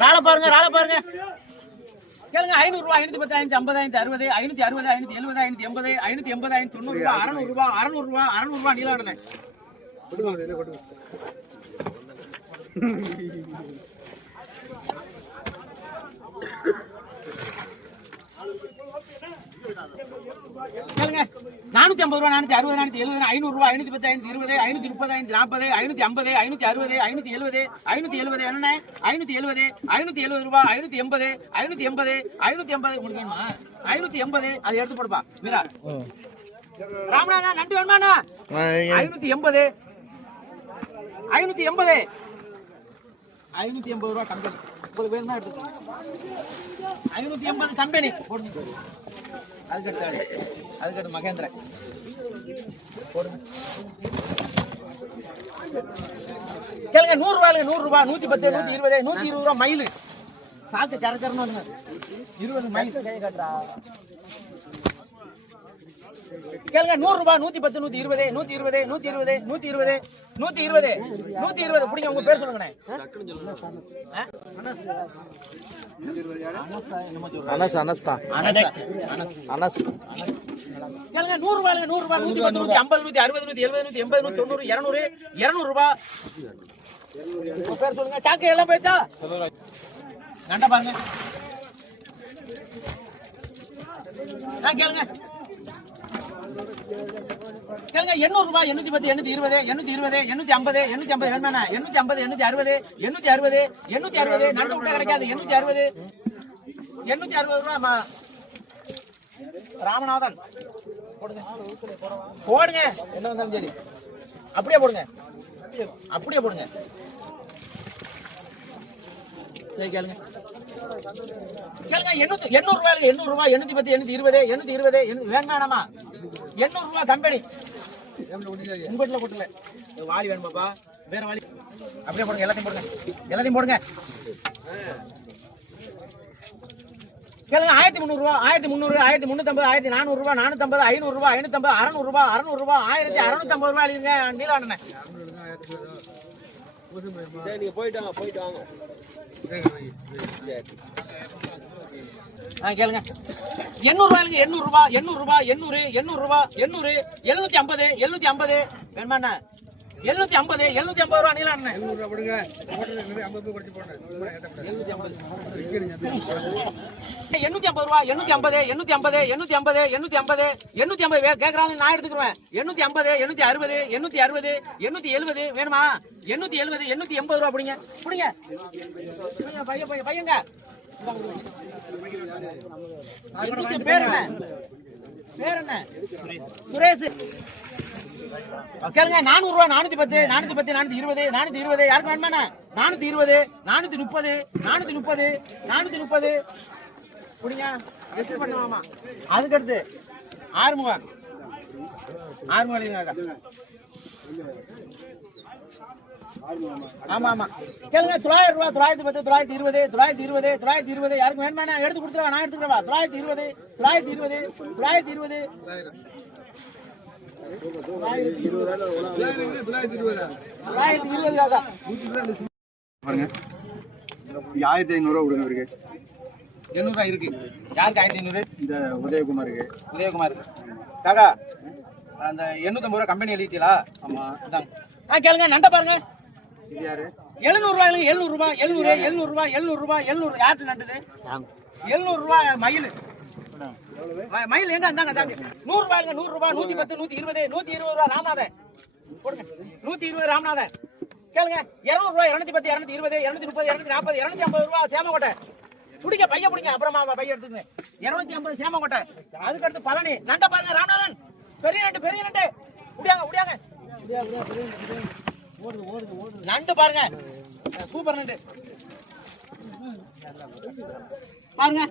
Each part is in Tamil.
ராள பாருங்க ராள பாருங்க. கேளுங்க ஐநூறு ரூபாய் ஐநூத்தி பத்து ஐநூத்தி ஐம்பது ஐநூத்தி அறுபது ஐநூத்தி அறுபது ஐநூத்தி எழுபது ஐநூத்தி எண்பது ஐநூத்தி எண்பது ஐநூத்தி தொண்ணூறு ரூபாய் அறுநூறு ரூபாய் அறுநூறு ரூபாய் அறுநூறு ரூபாய் நீலாடனே கேளுங்க. நானூத்தி ஐம்பது ரூபா நானூத்தி அறுபது நானூத்தி எழுபது ஐநூறு ரூபாய் ஐநூத்தி பத்து ஐநூத்தி இருபது ஐநூத்தி முப்பது ஐநூத்தி நாற்பது ஐநூத்தி ஐம்பது ஐநூத்தி அறுபது ஐநூத்தி எழுபது ஐநூத்தி எழுபது என்ன ஐநூத்தி எழுபது ஐநூத்தி எழுபது ரூபாய் ஐநூத்தி எண்பது ஐநூத்தி எண்பது ஐநூத்தி எண்பது. உங்களுக்கு வேணுமா? ஐநூத்தி எண்பது அதை எடுத்து போடுப்பா. மீரா. ராமநாதா நண்டு வேணுமாண்ணா ஐநூத்தி எண்பது. ஐநூத்தி எண்பது. ஐநூத்தி எண்பது ரூபா கம்பெனி உங்களுக்கு வேணுமா எடுத்துக்கோங்க ஐநூத்தி எண்பது கம்பெனி போடுங்க. அதுக்கடுத்து ஆளு. அதுக்கடுத்து மகேந்திரன். போடுங்க. கேளுங்க நூறு ரூபாய் நூறு ரூபாய். நூத்தி பத்து நூத்தி இருபது நூத்தி இருபது ரூபாய் மயில். சாக்கு சரச்சரன்னு வந்துங்க இருபது மைல் கேளுங்க நூறு ரூபாய் நூத்தி பத்து நூத்தி இருபது நூத்தி இருபது நூத்தி இருபது நூத்தி இருபது நூத்தி இருபது நூத்தி இருபது பிடிங்க உங்க பேர் சொல்லுங்கண்ணே ஆ? அனஸ். அனஸா? தான் அனஸா? கேளுங்க நூறு ரூபாய் நூறு ரூபாய் நூத்தி பத்து நூத்தி ஐம்பது நூத்தி அறுபது நூத்தி எழுபது நூத்தி எண்பது நூத்தி தொண்ணூறு இருநூறு இருநூறு ரூபாய் பேர் சொல்லுங்க சாக்கு எல்லாம் போயிடுச்சா நண்டை பாருங்க கேளுங்க கேளுங்க எண்ணூறு ரூபாய் எண்ணூத்தி பத்து எண்ணூத்தி இருபது எண்ணூத்தி இருபது எண்ணூத்தி ஐம்பது எண்ணூத்தி ஐம்பது வேணுமா எண்ணூத்தி ஐம்பது எண்ணூத்தி அறுபது எண்ணூத்தி அறுபது எண்ணூத்தி அறுபது நண்டு விட்டா கிடைக்காது எண்ணூத்தி அறுபது. எண்ணூத்தி அறுபது ரூபாய் ராமநாதன். போடுங்க. போடுங்க. என்ன வந்தாலும் சரி அப்படியே போடுங்க. அப்படியே போடுங்க. கேளுங்க. கேளுங்க எண்ணூத்தி எண்ணூறு ரூபாய் எண்ணூறு ரூபாய் எண்ணூத்தி பத்து எண்ணூத்தி இருபது எண்ணூத்தி இருபது வேணாமா எண்ணூறு ரூபாய் கம்பெனி. உங்க வீட்டுல போட்டுல வாளி வேணுமாப்பா? வேற வாளி. அப்படியே போடுங்க எல்லாத்தையும் போடுங்க. எல்லாத்தையும் போடுங்க. கேளுங்க ஆயிரத்தி முந்நூறு ஆயிரத்தி முந்நூறு ஆயிரத்தி முந்நூற்றம்பது ஆயிரத்தி நானூறுரூவா நானூற்றம்பது ஐநூறுரூவா ஐநூற்றம்பது ரூபா ஐநூத்தம்பது ஆயிரத்தி அறுநூத்தம்பது ரூபா எழுதுங்க நீலாண்ணே நீங்க போயிட்டு வாங்க போயிட்டு வாங்க ஆ கேளுங்க. எண்ணூறு ரூபாய்க்கு எண்ணூறு ரூபா எண்ணூறு ரூபா எண்ணூறு எண்ணூறு ரூபா எண்ணூறு எழுநூத்தி ஐம்பது எழுநூத்தி ஐம்பது. வேணுமாண்ணா எழுநூத்தி ஐம்பது எழுநூத்தி ஐம்பது ரூபா நீலாண்ணே எழுநூத்தி ஐம்பது எண்ணூத்தி ஐம்பது ரூபா எண்ணூத்தி ஐம்பது எண்ணூத்தி ஐம்பது எண்ணூத்தி ஐம்பது எண்ணூத்தி ஐம்பது எண்ணூத்தி ஐம்பது. கேக்குறாங்க நான் எடுத்துக்கிறேன் எண்ணூத்தி ஐம்பது எண்ணூத்தி அறுபது எண்ணூத்தி அறுபது எண்ணூத்தி எழுபது. வேணுமா? எண்ணூத்தி எழுபது எண்ணூத்தி எண்பது ரூபா பிடிங்க. பிடிங்க. பையன் பையன் பையங்க. பேர் என்ன? பேர் என்ன? சுரேஷ். கேளுங்க நானூறு ரூபா நானூத்தி பத்து நானூத்தி பத்து நானூத்தி இருபது நானூத்தி இருபது. யாருக்கு வேணுமாண்ணா நானூத்தி இருபது நானூத்தி முப்பது நானூத்தி முப்பது நானூத்தி முப்பது. புடிங்க எஸ்ட் பண்ணுவாமா அதுக்கடுத்து ஆறுமுகம். ஆறுமுகம் எழுதுங்க ஆமா ஆமா. கேளுங்க தொள்ளாயிரம் ரூபாய் தொள்ளாயிரத்தி பத்து தொள்ளாயிரத்தி இருபது தொள்ளாயிரத்தி இருபது தொள்ளாயிரத்தி இருபது. யாருக்கு வேணுமா எடுத்து கொடுத்துருவா நான் எடுத்துக்கிறவா? தொள்ளாயிரத்தி இருபது தொள்ளாயிரத்தி இருபது தொள்ளாயிரத்தி இருபது தொள்ளாயிரத்தி இருபது தொள்ளாயிரத்தி இருபது ரூபா பாருங்க. ஆயிரத்தி ஐநூறுரூவா கொடுங்க இவருக்கு. எண்ணூறுரூவா இருக்கு. யாருக்கு ஆயிரத்தி ஐநூறு? இந்த உதயகுமாருக்கு. உதயகுமார். காக்கா அந்த எண்ணூத்தம்பது ரூபா கம்பெனி எழுதிட்டீங்களா? ஆமா. இந்தாங்க ஆ கேளுங்க நண்டை பாருங்க. இது யாரு? எழுநூறு ரூபாய் எழுநூறு ரூபாய் எழுநூறு எழுநூறு ரூபாய் எழுநூறு. ரூபாய் எழுநூறு யாருக்கு நண்டுது? எழுநூறு ரூபாய் மயில். மயில் எங்க இருந்தாங்க? தாங்க நூறு ரூபாய் நூறு ரூபாய். நூத்தி பத்து நூத்தி இருபது நூத்தி இருபது ரூபாய் ராமநாதன். போடுங்க. நூத்தி இருபது ராமநாதன். கேளுங்க. இருநூறு ரூபாய் இருநூத்தி பத்து இருநூத்தி இருபது இருநூத்தி முப்பது இருநூத்தி நாற்பது இருநூத்தி ஐம்பது ரூபாய் சேமக்கோட்டை பிடிக்க பைய பிடிங்க. அப்புறமா பைய எடுத்துங்க இருநூத்தி ஐம்பது சேமக்கோட்டை அதுக்கடுத்து பழனி. நண்டை பாருங்க ராமநாதன். பெரிய நண்டு பெரிய நண்டு. முடியாங்க முடியாங்க நண்டு பாருங்க. சூப்பர் நண்டு. பாருங்க.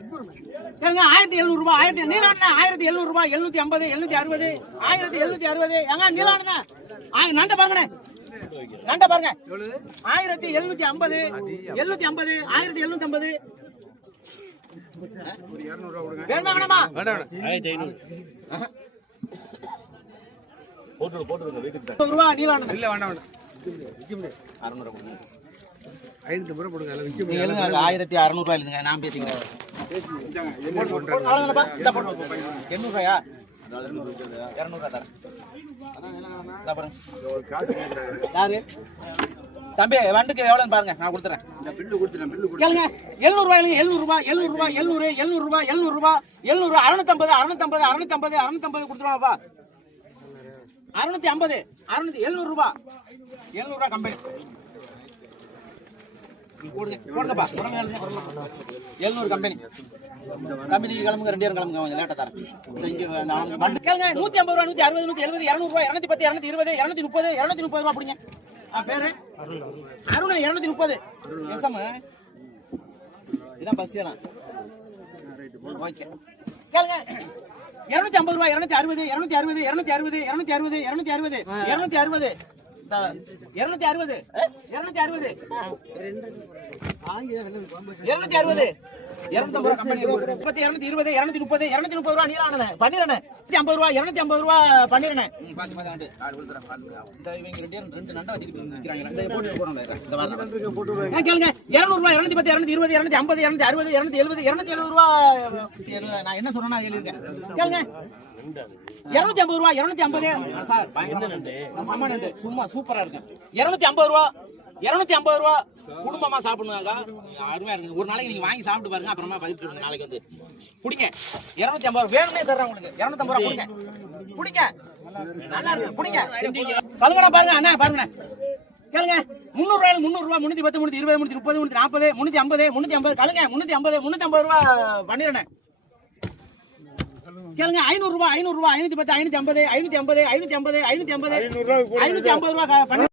கேளுங்க ஆயிரத்தி எழுநூறு ரூபாய் ஆயிரத்தி நீலாண்ணா ஆயிரத்தி எழுநூறு ரூபாய் எழுநூத்தி ஐம்பது எழுநூத்தி அறுபது ஆயிரத்தி எழுநூத்தி அறுபது. எங்க நீலாண்ணா. நண்டை பாருங்கண்ணே. நண்டை பாருங்க. ஆயிரத்தி எழுநூத்தி ஐம்பது எழுநூத்தி ஐம்பது ஆயிரத்தி எழுநூத்தி ஐம்பது. வேணுமா வேணாமா? நூறு ரூபா நீலாண்ணா. இல்ல வேண்டாம் வேண்டாம். அறுநூறு ஐநூற்றம்பது ரூபா போடுங்க விற்க முடியாது. ஆயிரத்தி அறநூறுவா இல்லைங்க நான் பேசிக்கிறேன். எண்ணூறுபாயா யாரு? தம்பி வண்டுக்கு எவ்வளோன்னு பாருங்க நான் கொடுத்துறேன். பில்லு கொடுத்துறேன் பில்லு கொடுங்க எழுநூறுபா எழுங்க எழுநூறுபா எழுநூறுபா எழுநூறு எழுநூறுபா எழுநூறுபா எழுநூறு அறுநூத்தம்பது அறுநூத்தம்பது அறுநூத்தம்பது அறுநூத்தம்பது கொடுத்துருவாப்பா அறுநூத்தி ஐம்பது அறுநூத்தி எழுநூறுபா எழுநூறுபா கம்பெனி. போடுங்கப்பா. எழுநூறு கம்பெனி கம்பெனி கிளம்புங்க. ரெண்டு கிளம்புங்க. கொஞ்சம் லேட்டா தரேன். கேளுங்க. நூத்தி ஐம்பது ரூபா நூத்தி அறுபது நூத்தி எழுபது இரநூறுவா இரநூத்தி பத்து இரநூத்தி இருபது இரநூத்தி முப்பது இரநூத்தி முப்பது ரூபா பேரு? அருண் இரநூத்தி முப்பது. எஸ்எம் இதான் பஸ் எல்லாம். ஓகே. கேளுங்க. இருநூத்தி ஐம்பது ரூபாய் இருநூத்தி அறுபது இருநூத்தி அறுபது இருநூத்தி அறுபது இருநூத்தி அறுபது இருநூத்தி அறுபது இருநூத்தி அறுபது. இருநூத்தி அறுபது. இருநூத்தி அறுபது. இருநூத்தி அறுபது. இருநூத்தி இருபது இருநூத்தி முப்பது இருநூத்தி முப்பது ரூபா நீலான பன்னிரண்டு ஐம்பது ரூபா இருநூத்தி ஐம்பது ரூபா பன்னிரண்டு கேளுங்க. இருநூறு ரூபா இருநூத்தி பத்து இருநூத்தி இருபது இருநூத்தி ஐம்பது இருநூத்தி அறுபது இருநூத்தி எழுபது இருநூத்தி எழுபது ரூபா நான் என்ன சொன்னா கேளுங்க கேளுங்க. இருநூத்தி ஐம்பது ரூபா இருநூத்தி ஐம்பது. சார் பயங்கரமா செம்ம நண்டு. சும்மா சூப்பரா இருக்கு. இருநூத்தி ஐம்பது ரூபா இருநூத்தி ஐம்பது ரூபா. குடும்பமா சாப்பிடுங்க அருமையா இருக்கு. ஒரு நாளைக்கு நீங்க வாங்கி சாப்பிட்டு பாருங்க அப்புறமா பதிப்பு சொல்லுங்க நாளைக்கு வந்து. குடிங்க. இருநூத்தி ஐம்பது ரூபா வேணும்னே தர்றேன் உங்களுக்கு. இருநூத்தி ஐம்பது ரூபா குடிங்க. குடிங்க. நல்லா இருக்கு. குடிங்க. பழுங்கடா பாருங்க அண்ணா பாருங்க. கேளுங்க. முந்நூறு ரூபாய் முந்நூறு ரூபா முன்னூத்தி பத்து முன்னூத்தி இருபது முன்னூத்தி முப்பது முன்னூத்தி நாற்பது முன்னூத்தி ஐம்பது முன்னூத்தி ஐம்பது. கழுங்க. முன்னூத்தி ஐம்பது முன்னூத்தி ஐம்பது ரூபா பண்ணிடுறேன். கேளுங்க ஐநூறு ரூபாய் ஐநூறு ரூபாய் ஐநூத்தி பத்து ஐநூத்தி ஐம்பது ஐநூத்தி ஐம்பது ஐநூத்தி ஐம்பது ஐநூத்தி ஐம்பது ஐநூத்தி ஐம்பது ரூபா பண்ணி